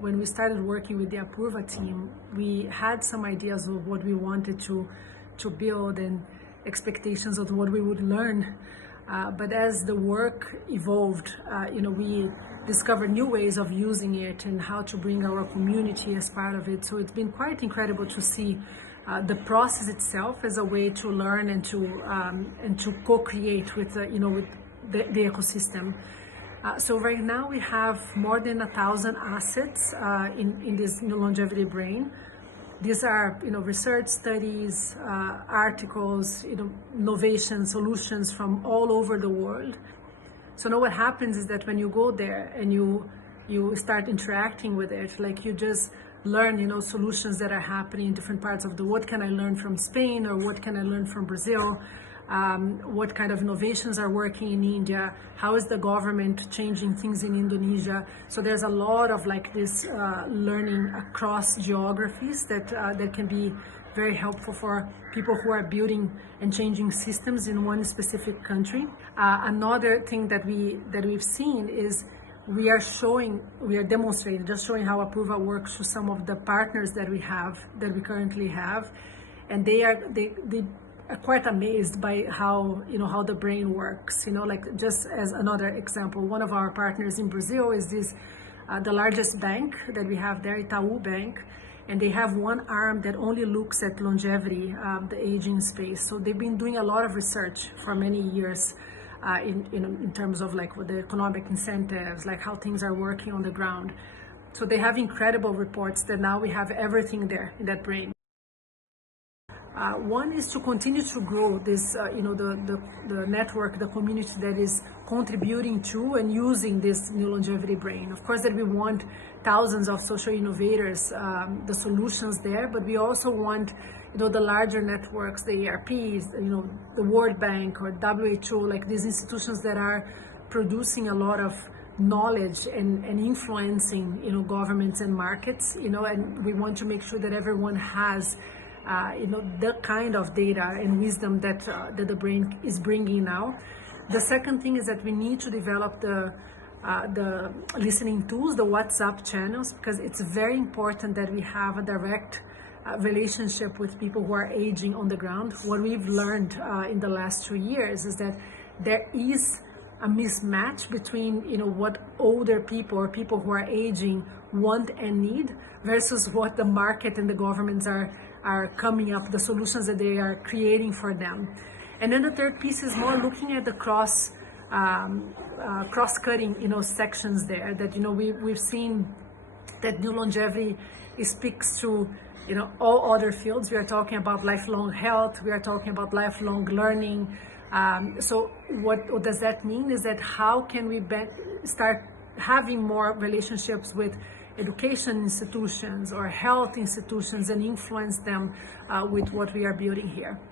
when we started working with the Apurva team, we had some ideas of what we wanted to build and expectations of what we would learn. But as the work evolved, we discovered new ways of using it and how to bring our community as part of it. So it's been quite incredible to see the process itself as a way to learn and to co-create with the ecosystem. So right now we have more than 1,000 assets in this new longevity brain. These are, research studies, articles, innovation solutions from all over the world. So now what happens is that when you go there and you start interacting with it, like you just learn, solutions that are happening in different parts of the world. What can I learn from Spain, or what can I learn from Brazil? What kind of innovations are working in India? How is the government changing things in Indonesia? So there's a lot of this learning across geographies that can be very helpful for people who are building and changing systems in one specific country. Another thing that we've seen is we are demonstrating, just showing how Apurva works to some of the partners that we currently have, and they are quite amazed by how the brain works. Just as another example, one of our partners in Brazil is the largest bank that we have there, Itaú Bank, and they have one arm that only looks at longevity, the aging space. So they've been doing a lot of research for many years in terms of with the economic incentives, how things are working on the ground. So they have incredible reports that now we have everything there in that brain. One is to continue to grow this, the network, the community that is contributing to and using this new longevity brain. Of course, that we want thousands of social innovators, the solutions there, but we also want, the larger networks, the ERPs, the World Bank or WHO, these institutions that are producing a lot of knowledge and influencing, governments and markets, and we want to make sure that everyone has the kind of data and wisdom that the brain is bringing now. The second thing is that we need to develop the listening tools, the WhatsApp channels, because it's very important that we have a direct relationship with people who are aging on the ground. What we've learned in the last 2 years is that there is a mismatch between what older people or people who are aging want and need versus what the market and the governments are coming up, the solutions that they are creating for them. And then the third piece is more looking at the cross-cutting sections there that we've seen that new longevity speaks to all other fields. We are talking about lifelong health, we are talking about lifelong learning. So what does that mean is that how can we start having more relationships with education institutions or health institutions and influence them with what we are building here.